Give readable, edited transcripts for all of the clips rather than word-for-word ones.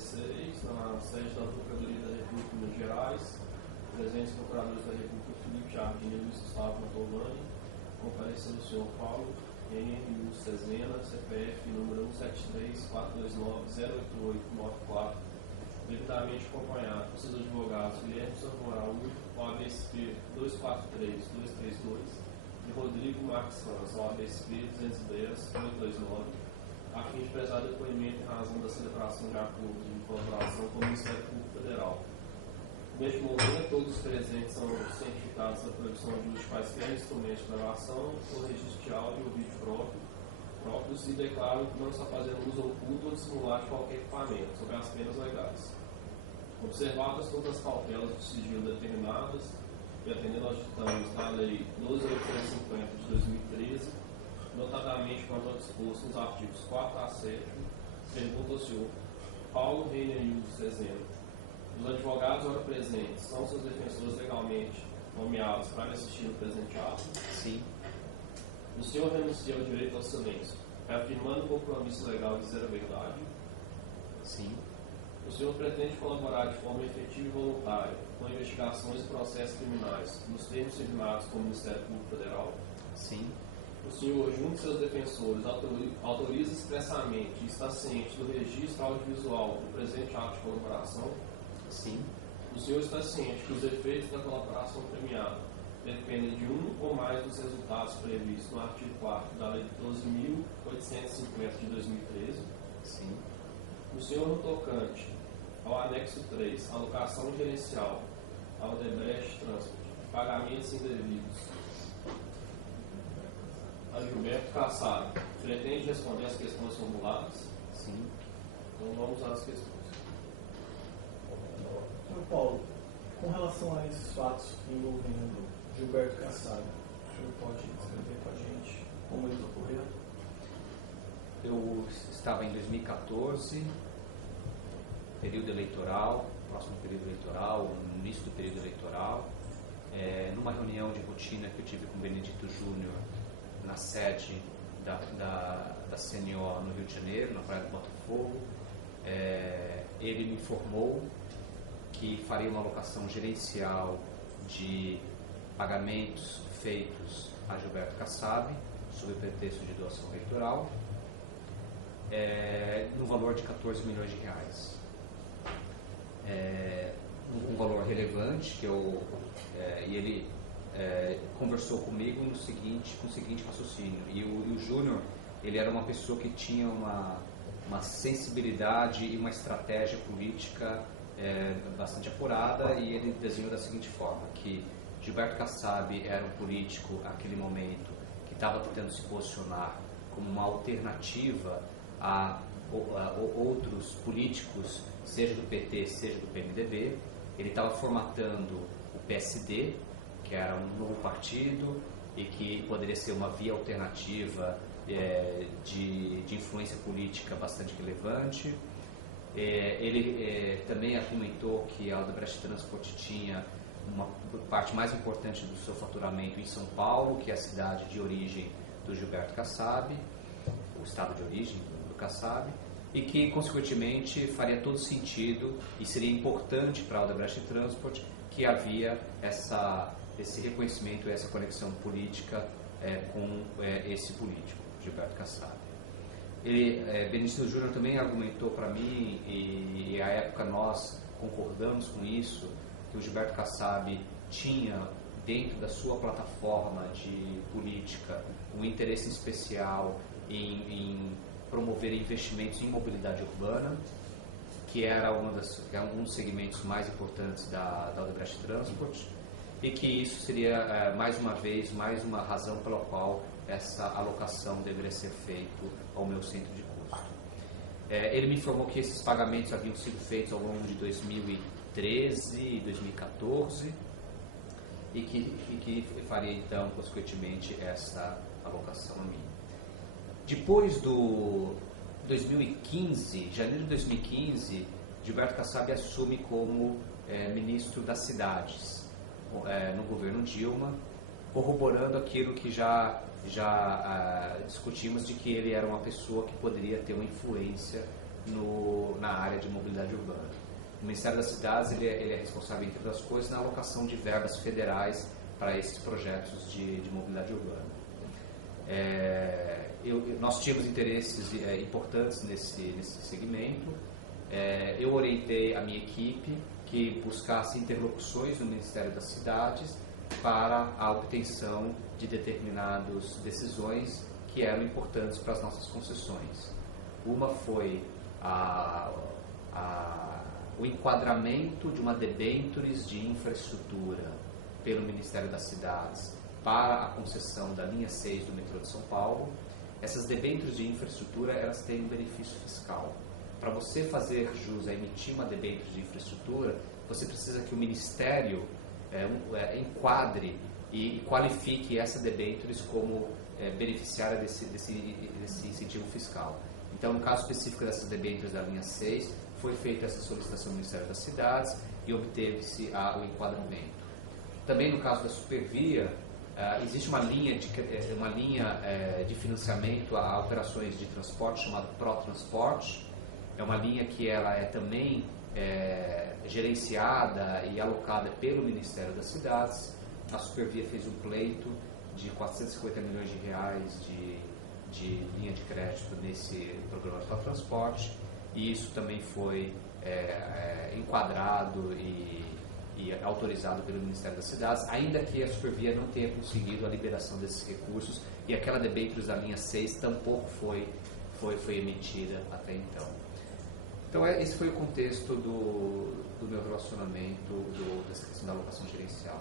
2016, na sede da Procuradoria da República de Minas Gerais, presentes procuradores da República Felipe Jardim e Luiz Gustavo Mantovani, comparecendo o senhor Paulo Henrique Cezena, CPF número 173-429-08894, devidamente acompanhado por seus advogados Guilherme Santos Araújo, OABSP 243-232, e Rodrigo Marques França, OABSP 210-829, a fim de prezar depoimento em razão da celebração de acordo de colaboração com o Ministério Público Federal. Neste momento, todos os presentes são cientificados da produção de uso de quaisquer instrumentos de gravação ou registro de áudio ou vídeo próprios e declaram que não está fazendo uso oculto ou dissimular de qualquer equipamento, sob as penas legais. Observadas todas as cautelas de sigilo determinadas e atendendo aos ditames da Lei 12.850 de 2013, notadamente quanto ao disposto nos artigos 4 a 7, pergunta ao senhor Paulo Reiner Cezena. Os advogados ora presentes são seus defensores legalmente nomeados para assistir no presente ato? Sim. O senhor renuncia ao direito ao silêncio, reafirmando o compromisso legal de dizer a verdade? Sim. O senhor pretende colaborar de forma efetiva e voluntária com investigações e processos criminais nos termos firmados com o Ministério Público Federal? Sim. O senhor, junto de seus defensores, autoriza expressamente e está ciente do registro audiovisual do presente ato de colaboração? Sim. O senhor está ciente que os efeitos da colaboração premiada dependem de um ou mais dos resultados previstos no artigo 4º da Lei 12.850 de 2013? Sim. O senhor, no tocante ao anexo 3, alocação gerencial, ao Odebrecht Transport, pagamentos indevidos, a Gilberto Kassab, pretende responder as questões formuladas? Sim. Então vamos às questões. Senhor Paulo, com relação a esses fatos envolvendo Gilberto Kassab, o senhor pode descrever para a gente como eles ocorreram? Eu estava em 2014, período eleitoral, próximo período eleitoral, no início do período eleitoral, numa reunião de rotina que eu tive com o Benedito Júnior na sede da CNO no Rio de Janeiro, na Praia do Botafogo. Ele me informou que faria uma alocação gerencial de pagamentos feitos a Gilberto Kassab, sob o pretexto de doação eleitoral, no valor de 14 milhões de reais. Um valor relevante que e ele conversou comigo com o seguinte raciocínio. E o Júnior, ele era uma pessoa que tinha uma sensibilidade e uma estratégia política bastante apurada, e ele desenhou da seguinte forma, que Gilberto Kassab era um político naquele momento que estava tentando se posicionar como uma alternativa a outros políticos, seja do PT, seja do PMDB. Ele estava formatando o PSD, que era um novo partido e que poderia ser uma via alternativa de influência política bastante relevante. Ele também argumentou que a Odebrecht Transport tinha uma parte mais importante do seu faturamento em São Paulo, que é a cidade de origem do Gilberto Kassab, o estado de origem do Kassab, e que, consequentemente, faria todo sentido e seria importante para a Odebrecht Transport que havia esse reconhecimento, essa conexão política com esse político, Gilberto Kassab. Benedito Júnior também argumentou para mim, e à época nós concordamos com isso, que o Gilberto Kassab tinha, dentro da sua plataforma de política, um interesse especial em promover investimentos em mobilidade urbana, que era um dos segmentos mais importantes da Odebrecht Transport, e que isso seria, mais uma razão pela qual essa alocação deveria ser feita ao meu centro de custo. Ele me informou que esses pagamentos haviam sido feitos ao longo de 2013 e 2014 e que faria, então, consequentemente, essa alocação a mim. Depois do 2015, janeiro de 2015, Gilberto Kassab assume como ministro das cidades no governo Dilma, corroborando aquilo que já discutimos, de que ele era uma pessoa que poderia ter uma influência na na área de mobilidade urbana. O Ministério das Cidades ele é responsável, entre outras coisas, na alocação de verbas federais para esses projetos de mobilidade urbana. Nós tínhamos interesses importantes nesse segmento. Eu orientei a minha equipe que buscasse interlocuções no Ministério das Cidades para a obtenção de determinadas decisões que eram importantes para as nossas concessões. Uma foi o enquadramento de uma debêntures de infraestrutura pelo Ministério das Cidades para a concessão da linha 6 do metrô de São Paulo. Essas debêntures de infraestrutura, elas têm um benefício fiscal. Para você fazer jus a emitir uma debênture de infraestrutura, você precisa que o Ministério enquadre e qualifique essa debêntures como beneficiária desse incentivo fiscal. Então, no caso específico dessas debêntures da linha 6, foi feita essa solicitação do Ministério das Cidades e obteve-se o enquadramento. Também no caso da Supervia, existe uma linha de financiamento a operações de transporte chamada ProTransporte. É uma linha que ela é também gerenciada e alocada pelo Ministério das Cidades. A Supervia fez um pleito de 450 milhões de reais de linha de crédito nesse programa de transporte, e isso também foi enquadrado e autorizado pelo Ministério das Cidades, ainda que a Supervia não tenha conseguido a liberação desses recursos, e aquela debêntures da linha 6 tampouco foi emitida até então. Então esse foi o contexto do meu relacionamento dessa questão da alocação gerencial.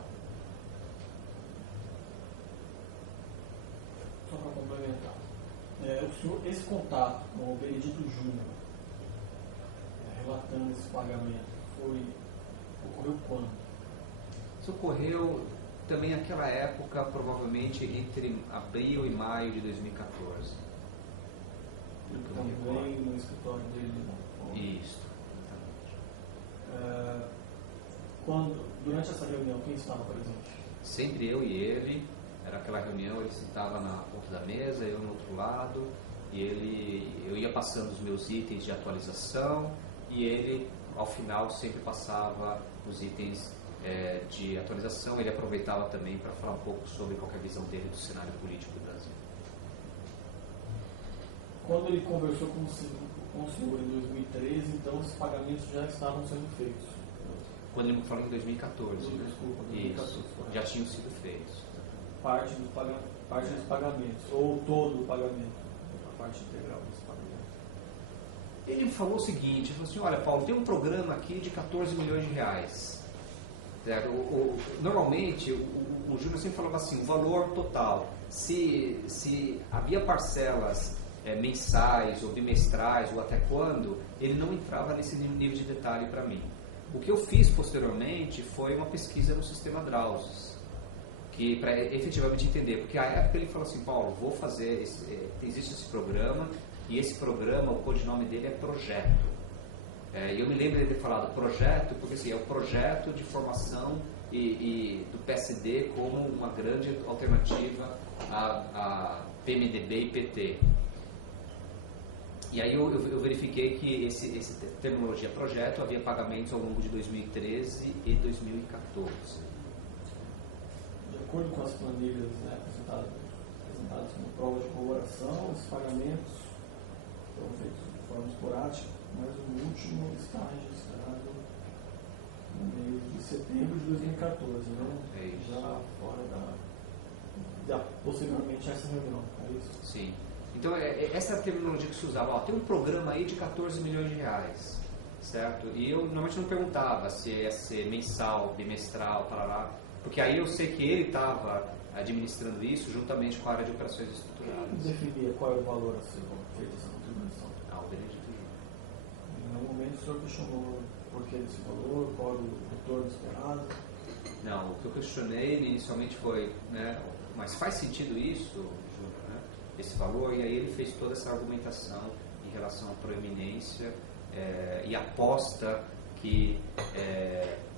Só para complementar, esse contato com o Benedito Júnior, relatando esse pagamento, ocorreu quando? Isso ocorreu também naquela época, provavelmente entre abril e maio de 2014. Também no escritório dele? Isso, exatamente. Durante essa reunião, quem estava presente? Sempre eu e ele. Era aquela reunião, ele sentava na ponta da mesa, eu no outro lado, e eu ia passando os meus itens de atualização, e ele, ao final, sempre passava os itens de atualização. Ele aproveitava também para falar um pouco sobre qual é a visão dele do cenário político do Brasil. Quando ele conversou com o senhor em 2013, então os pagamentos já estavam sendo feitos? Quando ele falou em 2014, Desculpa, 2014. Isso, já tinham sido feitos. Parte dos pagamentos, ou todo o pagamento, a parte integral dos pagamentos. Ele falou o seguinte, ele falou assim: olha, Paulo, tem um programa aqui de 14 milhões de reais. Normalmente, o Júnior sempre falava assim, o valor total. Se havia parcelas mensais ou bimestrais, ou até quando, ele não entrava nesse nível de detalhe para mim. O que eu fiz posteriormente foi uma pesquisa no sistema Drausos, para efetivamente entender, porque à época ele falou assim: Paulo, vou fazer, existe esse programa, e esse programa, o codinome dele é Projeto. Eu me lembro dele ter falado Projeto, porque assim, é o projeto de formação e do PSD como uma grande alternativa a PMDB e PT. E aí eu verifiquei que esse terminologia Projeto havia pagamentos ao longo de 2013 e 2014. De acordo com as planilhas apresentadas como prova de corroboração, esses pagamentos foram feitos de forma esporádica, mas o último está registrado no mês de setembro de 2014, né? Já fora posteriormente a essa reunião, é isso? Sim. Então, essa é a terminologia que se usava. Tem um programa aí de 14 milhões de reais, certo? E eu normalmente não perguntava se ia ser mensal, bimestral, parará, porque aí eu sei que ele estava administrando isso juntamente com a área de operações estruturadas. Quem definia qual é o valor a ser feito essa contribuição? O Benedito Júnior. Em nenhum momento o senhor questionou por que desse valor, qual era o retorno esperado? Não, o que eu questionei inicialmente foi, mas faz sentido isso, Júnior, né? Esse valor? E aí ele fez toda essa argumentação em relação à proeminência e aposta que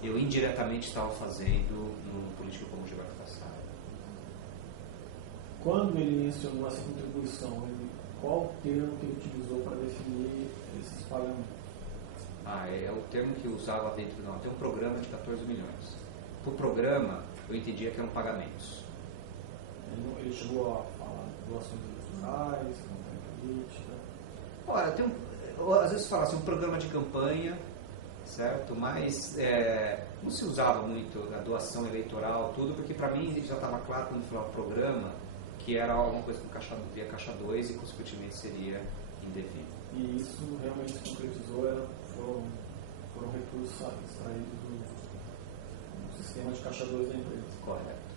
eu indiretamente estava fazendo no político como Gilberto Kassab. Quando ele mencionou essa contribuição, qual o termo que ele utilizou para definir esses pagamentos? É o termo que eu usava dentro, não, tem um programa de 14 milhões. Por programa, eu entendia que eram pagamentos. Ele chegou a falar de doações eleitorais, campanha política? Olha, às vezes fala assim, um programa de campanha, certo? Mas não se usava muito a doação eleitoral, tudo, porque para mim já estava claro quando falava programa que era alguma coisa via Caixa 2 e consequentemente seria indevido. E isso realmente se concretizou, foram recursos extraídos do sistema de Caixa 2 da empresa. Correto.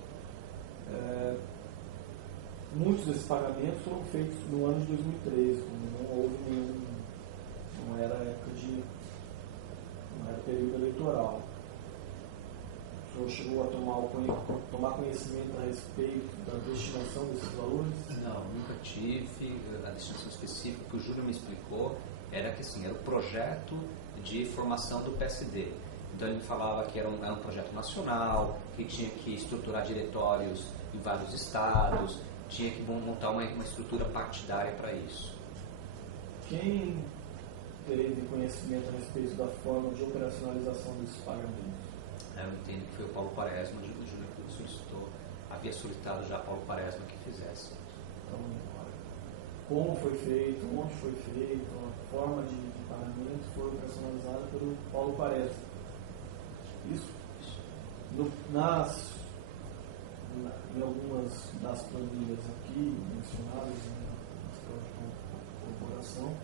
Muitos desses pagamentos foram feitos no ano de 2013, quando não houve não era período eleitoral. O senhor chegou a tomar conhecimento a respeito da destinação desses valores? Não, nunca tive a destinação específica. O que o Júnior me explicou era que assim, era o projeto de formação do PSD. Então ele falava que era um projeto nacional, que tinha que estruturar diretórios em vários estados, tinha que montar uma estrutura partidária para isso. Quem teve conhecimento a respeito da forma de operacionalização desses pagamentos? Eu entendo que foi o Paulo Quaresma, o Júnior havia solicitado já Paulo Quaresma que fizesse. Então, como foi feito, onde foi feito, a forma de pagamento foi operacionalizada pelo Paulo Quaresma. Isso? Em algumas das planilhas aqui mencionadas na história de corporação,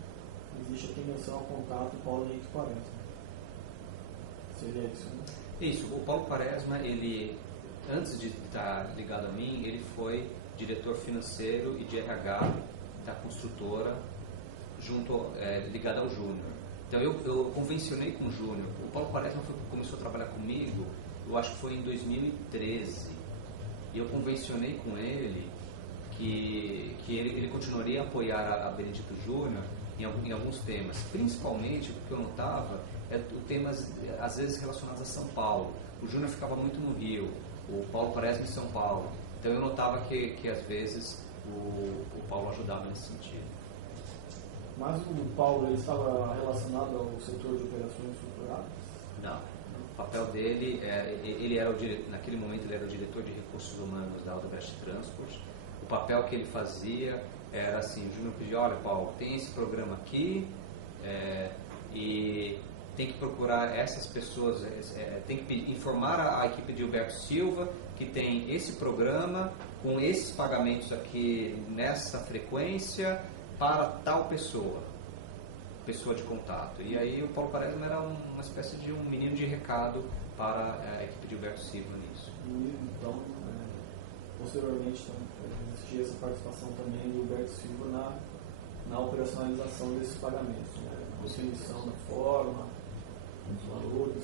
existe aqui menção ao contato Paulo Henrique Quaresma. Seria isso, né? Isso, o Paulo Quaresma, ele, antes de estar ligado a mim, ele foi diretor financeiro e de RH da construtora, ligado ao Júnior. Então eu convencionei com o Júnior. O Paulo Quaresma começou a trabalhar comigo, eu acho que foi em 2013. E eu convencionei com ele que ele continuaria a apoiar a Benedito Júnior em alguns temas. Principalmente, o que eu notava temas, às vezes, relacionados a São Paulo. O Júnior ficava muito no Rio, o Paulo Quaresma em São Paulo. Então eu notava que às vezes, o Paulo ajudava nesse sentido. Mas o Paulo ele estava relacionado ao setor de operações estruturadas? Não. O papel dele, ele era naquele momento ele era o diretor de recursos humanos da Odebrecht Transport. O papel que ele fazia era assim, o Júnior pedia, olha Paulo, tem esse programa aqui e tem que procurar essas pessoas, tem que informar a equipe de Gilberto Silva que tem esse programa com esses pagamentos aqui nessa frequência para tal pessoa de contato. E aí o Paulo Quaresma era uma espécie de um menino de recado para a equipe de Gilberto Silva nisso. E então, posteriormente, existia essa participação também do Gilberto Silva na operacionalização desses pagamentos, né? Na definição da forma, dos valores.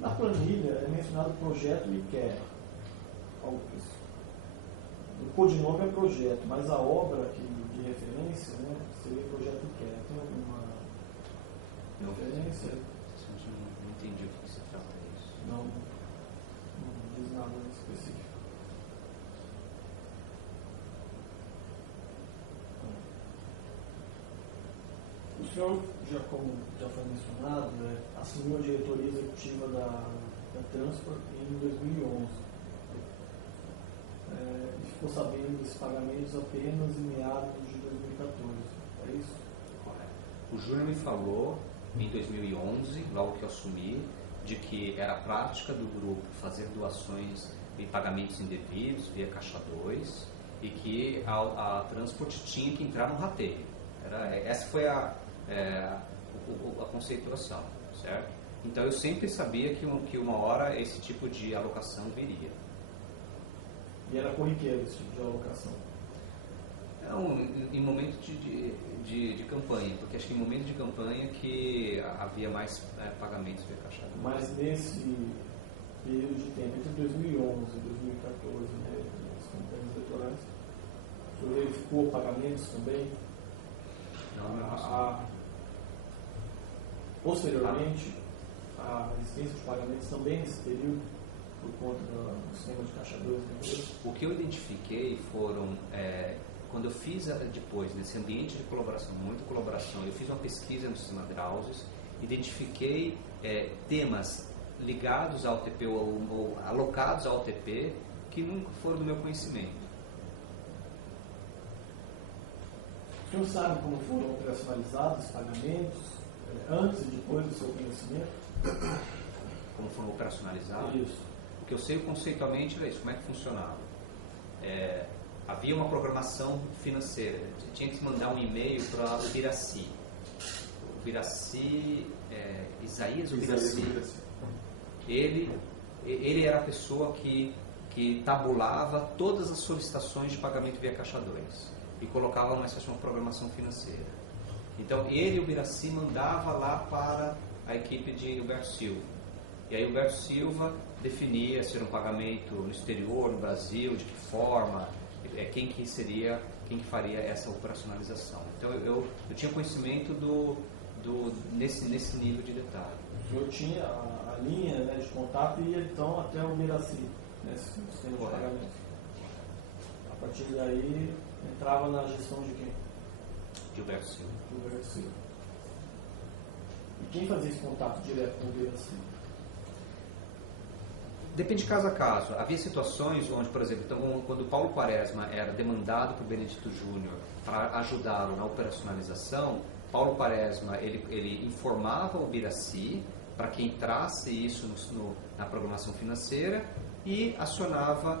Na planilha é mencionado projeto e quer. O codinome é projeto, mas a obra de referência, né, seria projeto e quer. Tem alguma referência? Não entendi o que se trata disso. Não diz nada específico. O senhor, como já foi mencionado, assumiu a diretoria executiva da Transport em 2011. E ficou sabendo desses pagamentos apenas em meados de 2014. É isso? Correto. O Júnior me falou em 2011, logo que eu assumi, de que era prática do grupo fazer doações e pagamentos indevidos via Caixa 2 e que a Transport tinha que entrar no rateio. Essa foi a conceituação, certo? Então eu sempre sabia que uma hora esse tipo de alocação viria. E era corriqueiro esse tipo de alocação? Não, em momento de campanha, porque acho que em momento de campanha que havia mais pagamentos via Caixa 2. Mas nesse período de tempo, entre 2011 e 2014, né, as campanhas eleitorais, o senhor verificou pagamentos também? Não. Posteriormente, a existência de pagamentos também nesse período, por conta do sistema de Caixa 2 da empresa? O que eu identifiquei foram quando eu fiz depois, nesse ambiente de colaboração, muita colaboração, eu fiz uma pesquisa no sistema Drauzes, identifiquei temas ligados ao OTP ou alocados ao OTP que nunca foram do meu conhecimento. O senhor sabe como foram operacionalizados os pagamentos antes e depois do seu conhecimento? Como foram operacionalizados? Isso. O que eu sei conceitualmente era isso, como é que funcionava. Havia uma programação financeira, tinha que se mandar um e-mail para o Biraci. O Biraci, Isaías Biraci. Ele era a pessoa que tabulava todas as solicitações de pagamento via Caixa 2 e colocava uma espécie de uma programação financeira. Então ele e o Biraci mandava lá para a equipe de Gilberto Silva. E aí o Gilberto Silva definia se era um pagamento no exterior, no Brasil, de que forma, quem que faria essa operacionalização. Então eu tinha conhecimento nesse nível de detalhe. O senhor tinha a linha, né, de contato e ia então até o Biraci, nesse sistema de pagamento. A partir daí entrava na gestão de quem? Gilberto Silva. Gilberto Silva. E quem fazia esse contato direto com o Biraci? Depende de caso a caso. Havia situações onde, por exemplo, então, quando o Paulo Quaresma era demandado por Benedito Júnior para ajudá-lo na operacionalização, Paulo Quaresma ele informava o Biraci para que entrasse isso na programação financeira e acionava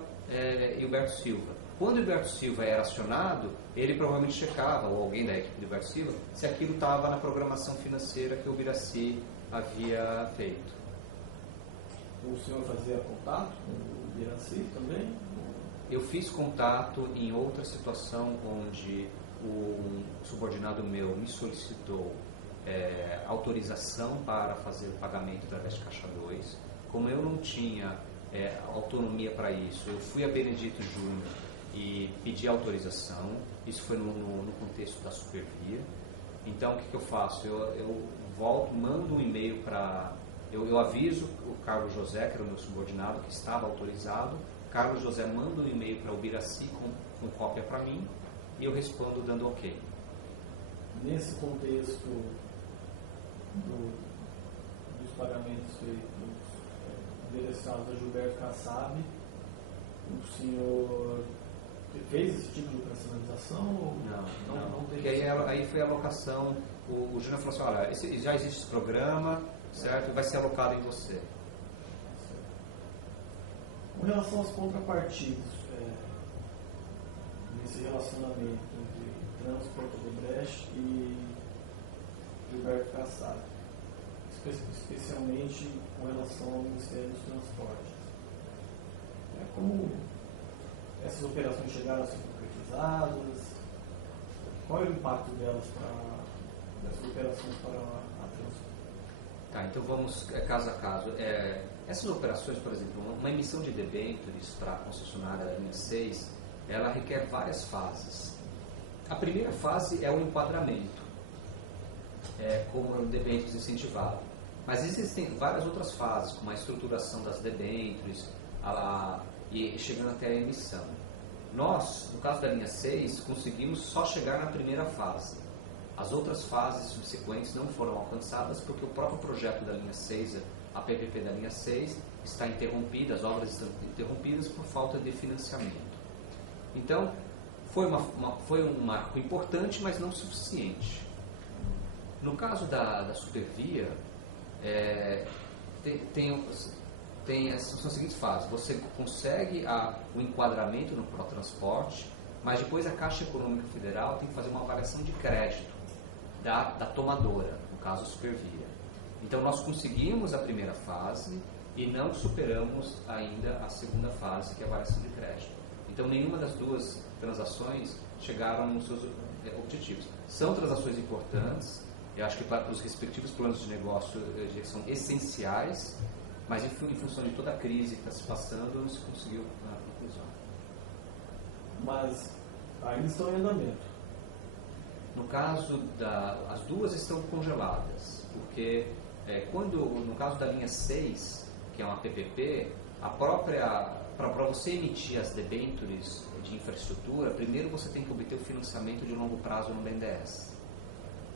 Gilberto Silva. Quando o Gilberto Silva era acionado, ele provavelmente checava, ou alguém da equipe do Gilberto Silva, se aquilo estava na programação financeira que o Biraci havia feito. O senhor fazia contato com o Biraci também? Eu fiz contato em outra situação onde um subordinado meu me solicitou autorização para fazer o pagamento através de Caixa 2. Como eu não tinha autonomia para isso, eu fui a Benedito Júnior e pedi autorização. Isso foi no contexto da Supervia. Então o que eu faço? Eu volto, mando um e-mail para... Eu aviso o Carlos José, que era o meu subordinado, que estava autorizado. Carlos José manda um e-mail para o Biraci com cópia para mim e eu respondo dando ok. Nesse contexto dos pagamentos feitos direcionados a Gilberto Kassab, o senhor fez esse tipo de operacionalização? Não tem. Porque aí foi a alocação. O Júnior falou assim: olha, já existe esse programa, certo? Vai ser alocado em você. Com relação às contrapartidas, nesse relacionamento entre Transporte Odebrecht e Gilberto Kassab, especialmente com relação ao Ministério dos Transportes, como essas operações chegaram a ser concretizadas, qual é o impacto dessas operações para a Transporte? Tá, então vamos caso a caso. Essas operações, por exemplo, uma emissão de debêntures para a concessionária da linha 6, ela requer várias fases. A primeira fase é o enquadramento, como um debêntures incentivado. Mas existem várias outras fases, como a estruturação das debêntures e chegando até a emissão. Nós, no caso da linha 6, conseguimos só chegar na primeira fase. As outras fases subsequentes não foram alcançadas porque o próprio projeto da linha 6, a PPP da linha 6, está interrompida, as obras estão interrompidas por falta de financiamento. Então, foi um marco importante, mas não suficiente. No caso da Supervia, são as seguintes fases. Você consegue o enquadramento no pró-transporte, mas depois a Caixa Econômica Federal tem que fazer uma avaliação de crédito da tomadora, no caso a Supervia. Então nós conseguimos a primeira fase e não superamos ainda a segunda fase, que é a avaliação de crédito. Então nenhuma das duas transações chegaram nos seus objetivos. São transações importantes, eu acho que para os respectivos planos de negócio são essenciais, mas em função de toda a crise que está se passando, não se conseguiu a conclusão. Mas ainda estão em andamento. No caso as duas estão congeladas, porque no caso da linha 6, que é uma PPP, a própria para você emitir as debêntures de infraestrutura, primeiro você tem que obter o financiamento de longo prazo no BNDES.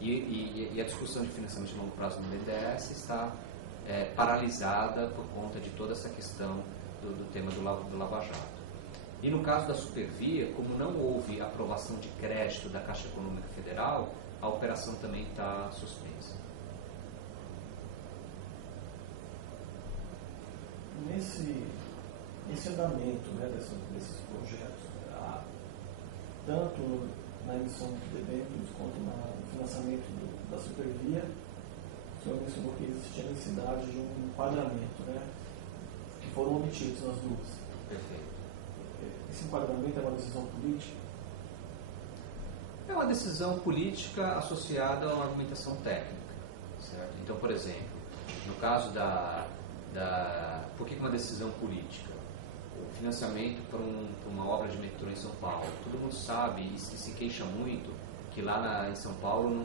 E a discussão de financiamento de longo prazo no BNDES está paralisada por conta de toda essa questão do tema do Lava Jato. E no caso da Supervia, como não houve aprovação de crédito da Caixa Econômica Federal, a operação também está suspensa. Nesse andamento, né, desses projetos, tanto na emissão de debêntures quanto no financiamento da Supervia, o senhor mencionou que existia a necessidade de um enquadramento, né, que foram obtidos nas duas. Perfeito. Esse enquadramento é uma decisão política? É uma decisão política associada a uma argumentação técnica, certo? Então, por exemplo, no caso por que uma decisão política? O financiamento para uma obra de metrô em São Paulo. Todo mundo sabe e se queixa muito que lá em São Paulo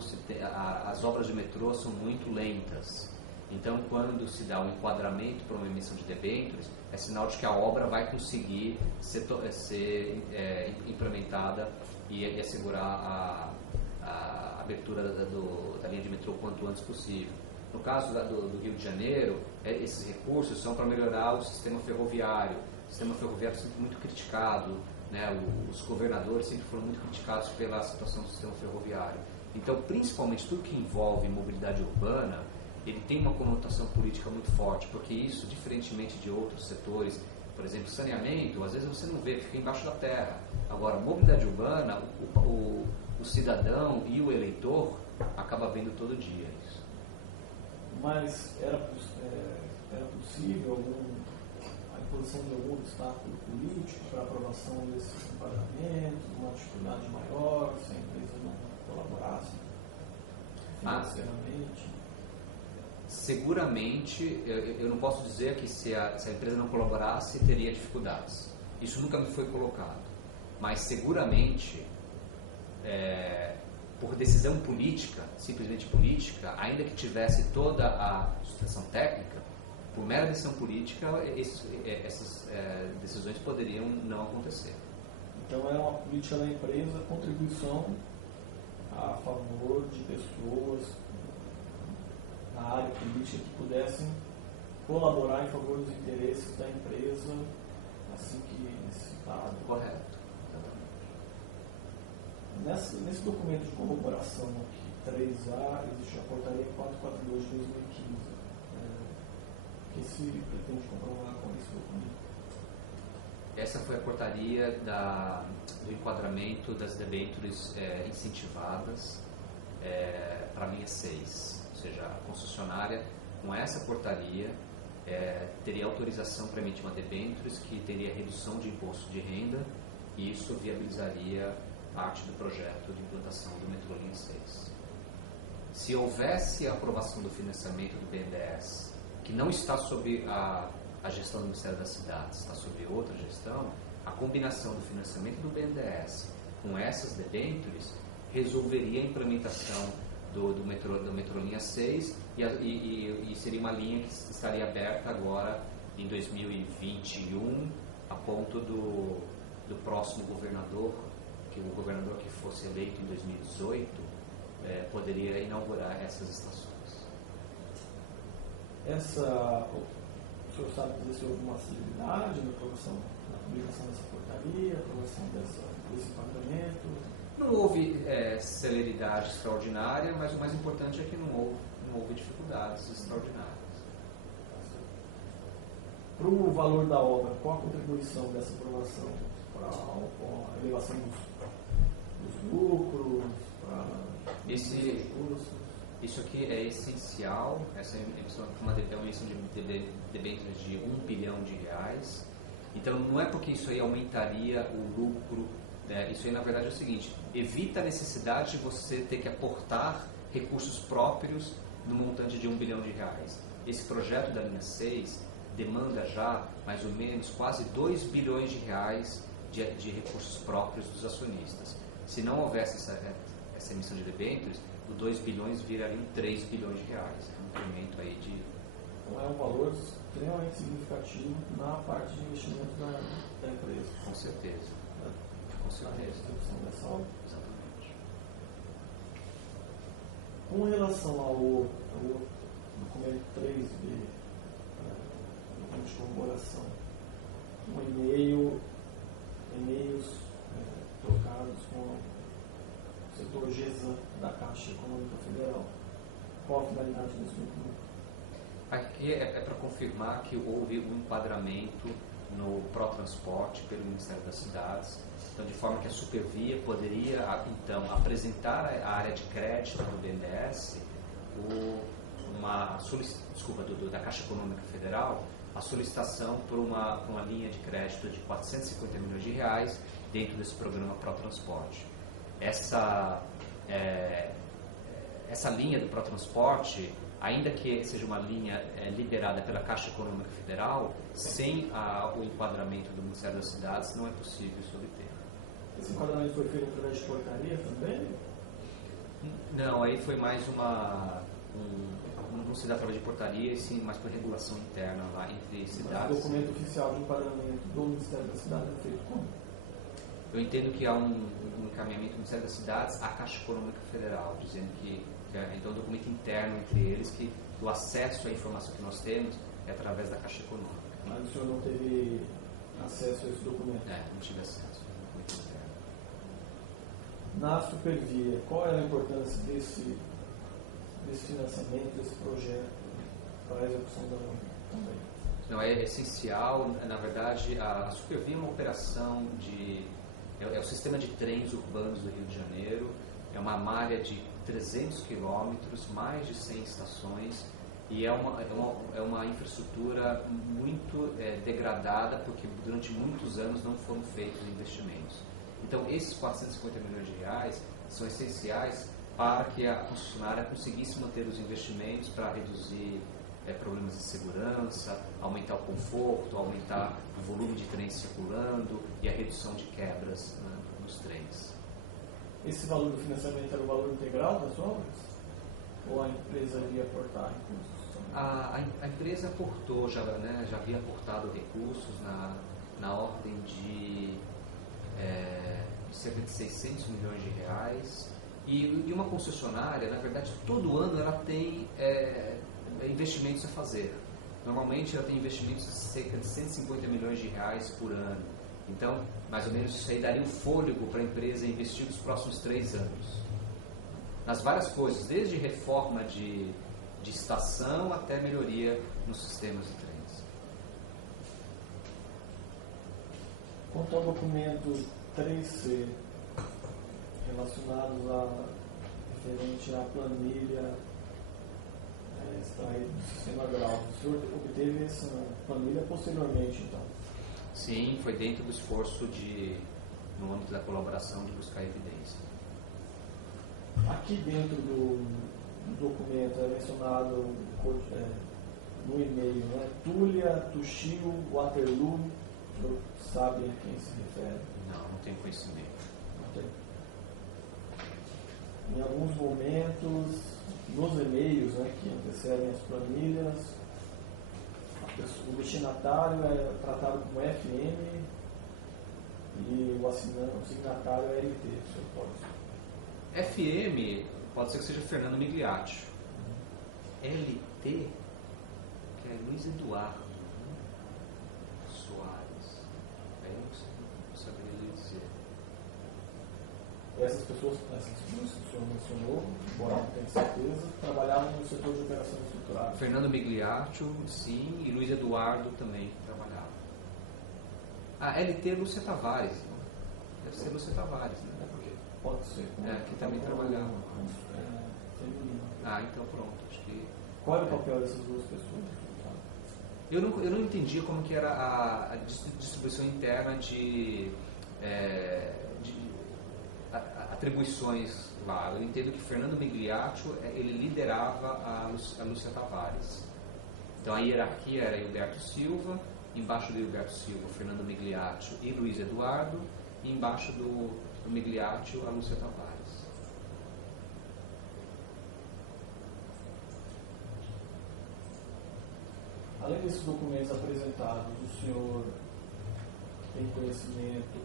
as obras de metrô são muito lentas. Então, quando se dá um enquadramento para uma emissão de debêntures, é sinal de que a obra vai conseguir ser implementada e assegurar a abertura da linha de metrô o quanto antes possível. No caso do Rio de Janeiro, esses recursos são para melhorar o sistema ferroviário. O sistema ferroviário é sempre muito criticado, né? Os governadores sempre foram muito criticados pela situação do sistema ferroviário. Então, principalmente tudo que envolve mobilidade urbana, ele tem uma conotação política muito forte, porque isso, diferentemente de outros setores, por exemplo, saneamento, às vezes você não vê, fica embaixo da terra. Agora, mobilidade urbana, o cidadão e o eleitor acaba vendo todo dia isso. Mas era possível a imposição de algum obstáculo político para a aprovação desses enquadramentos, uma dificuldade maior, se a empresa não colaborasse financeiramente? Seguramente, eu não posso dizer que se a empresa não colaborasse, teria dificuldades. Isso nunca me foi colocado. Mas seguramente, por decisão política, simplesmente política, ainda que tivesse toda a sustentação técnica, por mera decisão política, essas decisões poderiam não acontecer. Então é uma política da empresa, contribuição a favor de pessoas na área política que pudessem colaborar em favor dos interesses da empresa assim que necessitado. Correto. Nesse documento de corroboração aqui, 3A, existe a portaria 442 de 2015. O que se pretende comprovar com esse documento? Essa foi a portaria do enquadramento das debêntures incentivadas para a linha 6. Ou seja, a concessionária, com essa portaria, teria autorização para emitir uma debêntures que teria redução de imposto de renda, e isso viabilizaria parte do projeto de implantação do metrô linha 6. Se houvesse a aprovação do financiamento do BNDES, que não está sob a gestão do Ministério das Cidades, está sob outra gestão, a combinação do financiamento do BNDES com essas debêntures resolveria a implementação do metrô linha 6 e seria uma linha que estaria aberta agora em 2021, a ponto do próximo governador, que o governador que fosse eleito em 2018 poderia inaugurar essas estações. O senhor sabe dizer se houve uma celeridade na publicação dessa portaria, aprovação desse enquadramento? Não houve celeridade extraordinária, mas o mais importante é que não houve dificuldades extraordinárias. Para o valor da obra, qual a contribuição dessa aprovação para a elevação dos lucros, para os custos? Isso aqui é essencial. Essa emissão é uma emissão de debêntures de R$1 bilhão. Então, não é porque isso aí aumentaria o lucro. Isso aí, na verdade, é o seguinte: evita a necessidade de você ter que aportar recursos próprios no montante de R$1 bilhão. Esse projeto da linha 6 demanda já, mais ou menos, quase R$2 bilhões de recursos próprios dos acionistas. Se não houvesse essa emissão de debêntures, o 2 bilhões viraria 3 bilhões de reais. É um incremento aí de Então é um valor extremamente significativo na parte de investimento da empresa. Com certeza. Com Na certeza. recepção dessa obra. Exatamente. Com relação ao documento 3B, documento de corroboração, e-mails trocados com o setor GESAN da Caixa Econômica Federal. Qual a finalidade desse documento? Aqui é para confirmar que houve um enquadramento no Protransporte pelo Ministério das Cidades, então de forma que a Supervia poderia então apresentar à área de crédito do BNDES da Caixa Econômica Federal a solicitação por uma linha de crédito de 450 milhões de reais dentro desse programa Protransporte. Essa linha do Protransporte, ainda que seja uma linha liberada pela Caixa Econômica Federal, sem o enquadramento do Ministério das Cidades, não é possível isso obter. Esse enquadramento foi feito através de portaria também? Não, aí foi mais não se dá através de portaria, e sim mais por regulação interna lá entre cidades. Mas o documento oficial de enquadramento do Ministério da Cidade é feito como? Eu entendo que há um encaminhamento do Ministério das Cidades à Caixa Econômica Federal, dizendo que então, é um documento interno entre eles, que o acesso à informação que nós temos é através da Caixa Econômica. Mas o senhor não teve acesso a esse documento? Não tive acesso ao documento interno. Na Supervia, qual é a importância desse financiamento, desse projeto para a execução da obra também? Não, é essencial. Na verdade, a Supervia é uma operação é o sistema de trens urbanos do Rio de Janeiro, é uma malha de 300 quilômetros, mais de 100 estações, e é uma infraestrutura muito degradada, porque durante muitos anos não foram feitos investimentos. Então, esses 450 milhões de reais são essenciais para que a concessionária conseguisse manter os investimentos para reduzir problemas de segurança, aumentar o conforto, aumentar o volume de trens circulando e a redução de quebras nos trens. Esse valor do financiamento era o valor integral das obras? Ou a empresa iria aportar recursos também? A empresa aportou, já havia aportado recursos na ordem de cerca de 600 milhões de reais. E uma concessionária, na verdade, todo ano ela tem investimentos a fazer. Normalmente ela tem investimentos de cerca de 150 milhões de reais por ano. Então, mais ou menos isso aí daria um fôlego para a empresa investir nos próximos 3 anos. Nas várias coisas, desde reforma de estação até melhoria nos sistemas de trens. Quanto ao documento 3C, relacionados referente à planilha extraída do sistema grau, o senhor obteve essa planilha posteriormente, então? Sim, foi dentro do esforço no âmbito da colaboração, de buscar evidência. Aqui dentro do documento é mencionado no e-mail, né? Tulia, Tuxil, Waterloo, o senhor sabe a quem se refere? Não tenho conhecimento. Não tem. Em alguns momentos, nos e-mails, né, que antecedem as planilhas, o destinatário é tratado como FM e o signatário é LT. O senhor pode... FM pode ser que seja Fernando Migliaccio. LT, que é Luiz Eduardo Soares. Aí eu não saberia dizer. Essas pessoas que o senhor mencionou, embora não tenha certeza, trabalhavam no setor de operações estruturadas. Fernando Migliaccio, sim, e Luiz Eduardo também trabalhava. LT Lúcia Tavares. Deve ser Lúcia Tavares, né? Porque pode ser. Que também trabalhava. Feminino. Então pronto. Acho que... Qual era o papel dessas duas pessoas? Eu não entendia como que era a distribuição interna de atribuições lá. Eu entendo que Fernando Migliaccio ele liderava a Lúcia Tavares. Então a hierarquia era Hilberto Silva, embaixo do Hilberto Silva, Fernando Migliaccio e Luiz Eduardo, e embaixo do Migliaccio, a Lúcia Tavares. além desses documentos apresentados, o senhor tem conhecimento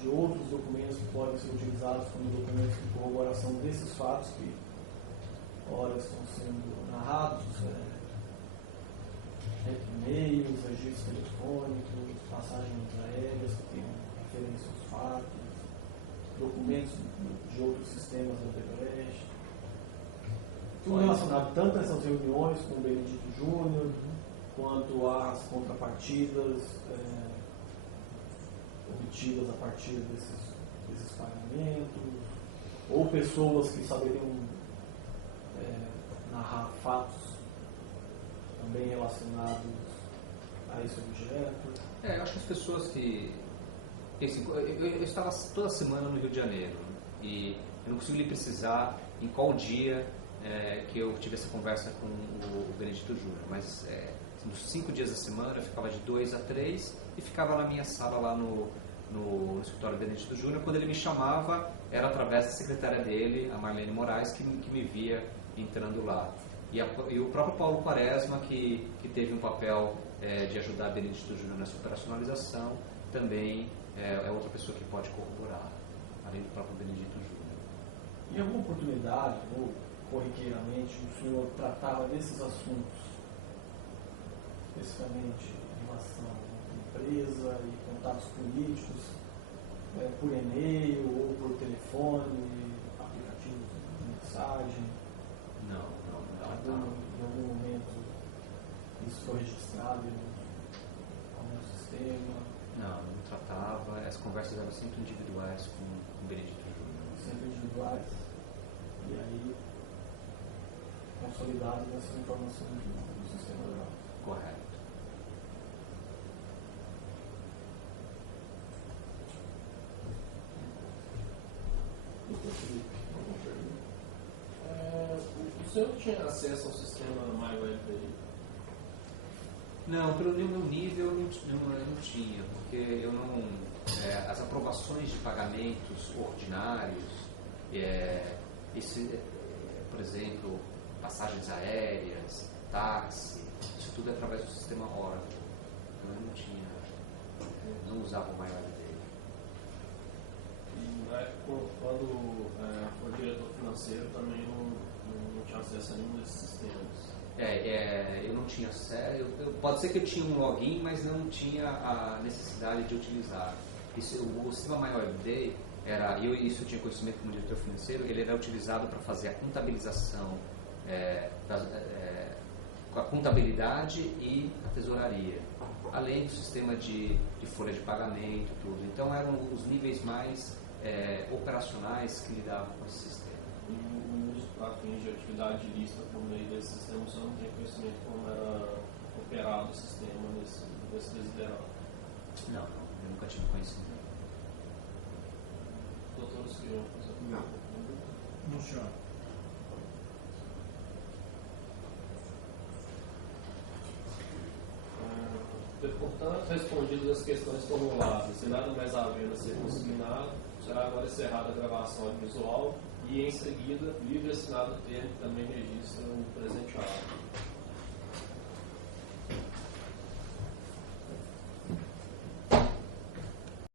de outros documentos que podem ser utilizados como documentos de corroboração desses fatos que, ora, estão sendo narrados, e-mails, registros telefônicos, passagens aéreas que tenham referência aos fatos, documentos de outros sistemas da Odebrecht, tudo relacionado tanto a essas reuniões com o Benedito Júnior, quanto às contrapartidas obtidas a partir desses pagamentos, ou pessoas que saberiam narrar fatos também relacionados a esse objeto. Eu acho que as pessoas que... Assim, eu estava toda semana no Rio de Janeiro, e eu não consigo lhe precisar em qual dia que eu tive essa conversa com o Benedito Júnior, mas nos 5 dias da semana eu ficava de 2 a 3 e ficava na minha sala lá no escritório do Benedito Júnior. Quando ele me chamava, era através da secretária dele, a Marlene Moraes, que me via entrando lá. E o próprio Paulo Quaresma, que teve um papel de ajudar a Benedito Júnior nessa operacionalização, também é outra pessoa que pode corroborar, além do próprio Benedito Júnior. Em alguma oportunidade, ou corriqueiramente, o senhor tratava desses assuntos, especificamente em relação à empresa e contatos políticos, por e-mail ou por telefone, aplicativos de mensagem? Não. Em algum momento isso foi registrado em algum sistema? Não tratava. As conversas eram sempre individuais com o Benedito Júnior. Sempre individuais. E aí, consolidadas essas informações no sistema geral. Correto. O senhor tinha acesso ao sistema MyWebDay? Não, pelo meu nível eu não tinha, porque eu não... as aprovações de pagamentos ordinários, por exemplo, passagens aéreas, táxi, isso tudo é através do sistema Oracle. Então eu não tinha, não usava o MyWebDay. E na época, quando foi diretor financeiro, também não tinha acesso a nenhum desses sistemas? Eu não tinha acesso. Pode ser que eu tinha um login, mas não tinha a necessidade de utilizar. O sistema MyWebDay isso eu tinha conhecimento como diretor financeiro, ele era utilizado para fazer a contabilização, a contabilidade e a tesouraria, além do sistema de folha de pagamento, tudo. Então eram os níveis mais operacionais que lidavam com esse sistema. E o uso para fins de atividade ilícita por meio desse sistema, você não tem conhecimento como era operado o sistema nesse desiderado? Não, eu nunca tive conhecimento. Doutor, você queria fazer uma pergunta? Não, senhor. Portanto, respondidas as questões formuladas e nada mais havendo a ser consignado, será agora encerrada a gravação audiovisual e, em seguida, livre assinado o termo que também registra o presente ato.